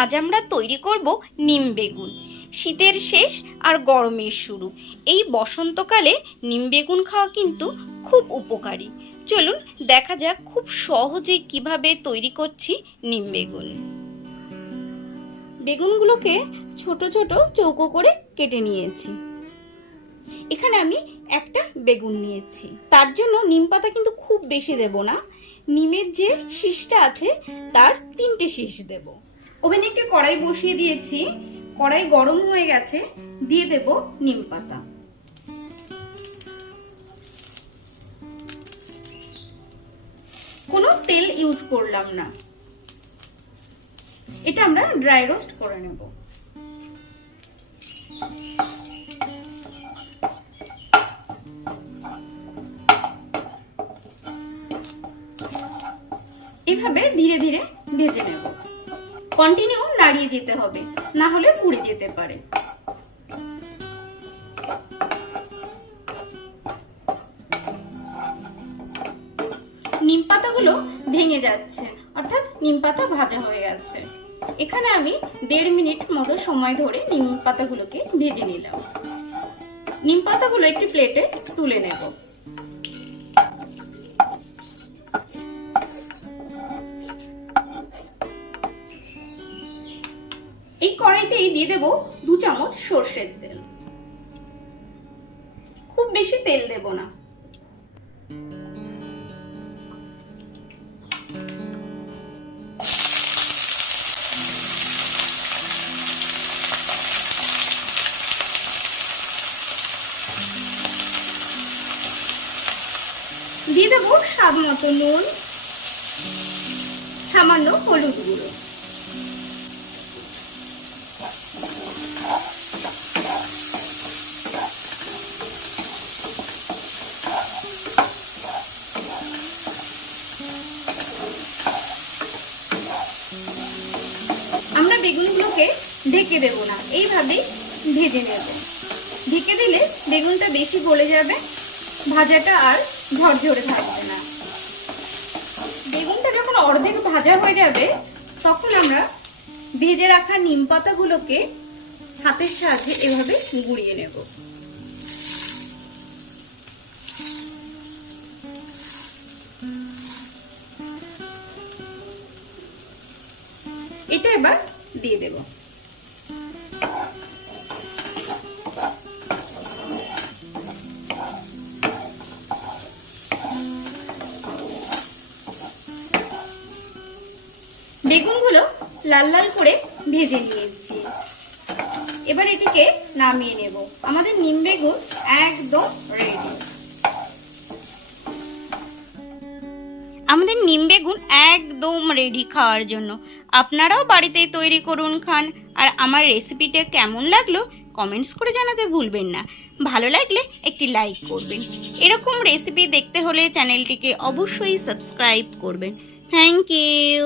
আজ আমরা তৈরি করব নিম বেগুন। শীতের শেষ আর গরমের শুরু। এই বসন্তকালে নিম বেগুন খাওয়া কিন্তু খুব উপকারী। চলুন দেখা যাক খুব সহজে কীভাবে তৈরি করছি নিম বেগুন। বেগুনগুলোকে ছোট ছোট চৌকো করে কেটে নিয়েছি। এখানে আমি একটা বেগুন নিয়েছি। তার জন্য নিম পাতা কিন্তু খুব বেশি দেব না। নিমের যে শীষটা আছে, তার তিনটে শীষ দেব। ওভেনে একটি কড়াই বসিয়ে দিয়েছি। কড়াই গরম হয়ে গেছে। দিয়ে দেব নিম পাতা। কোনো তেল ইউজ করলাম না। এটা আমরা ড্রাই রোস্ট করে নেব। এভাবে ধীরে ধীরে ভেজে নেব। কন্টিনিউ নাড়িয়ে যেতে হবে, না হলে পুড়ে যেতে পারে। নিম পাতাগুলো ভেঙে যাচ্ছে, অর্থাৎ নিম পাতা ভাজা হয়ে গেছে। এখানে আমি দেড় মিনিট মতো সময় ধরে নিম পাতাগুলোকে ভেজে নিলাম। নিম পাতাগুলো একটি প্লেটে তুলে নেব। এই কড়াইতেই দিয়ে দেব দু চামচ সর্ষের তেল। খুব বেশি তেল দেব না। দিয়ে দেবো স্বাদ মতো নুন, সামান্য হলুদ গুঁড়ো আমরা বেগুনগুলোকে ঢেকে দেব না, এইভাবেই ভেজে নেব। ঢেকে দিলে বেগুনটা বেশি গলে যাবে, ভাজাটা আর ঝরঝরে থাকবে না। বেগুনটা যখন অর্ধেক ভাজা হয়ে যাবে, তখন আমরা ভেজে রাখা নিম পাতাগুলোকে হাতের সাহায্যে এভাবে গুঁড়িয়ে নেব। এটা এবার দিয়ে দেব। বেগুনগুলো লাল লাল করে ভেজে নিয়েছি। এবার এটিকে নামিয়ে নেব। আমাদের নিম বেগুন একদম রেডি আমাদের নিম বেগুন একদম রেডি খাওয়ার জন্য। আপনারাও বাড়িতে তৈরি করুন খান। আর আমার রেসিপিটা কেমন লাগল কমেন্টস করে জানাতে ভুলবেন না। ভালো লাগলে একটি লাইক করবেন। এরকম রেসিপি দেখতে হলে চ্যানেলটিকে অবশ্যই সাবস্ক্রাইব করবেন। Thank you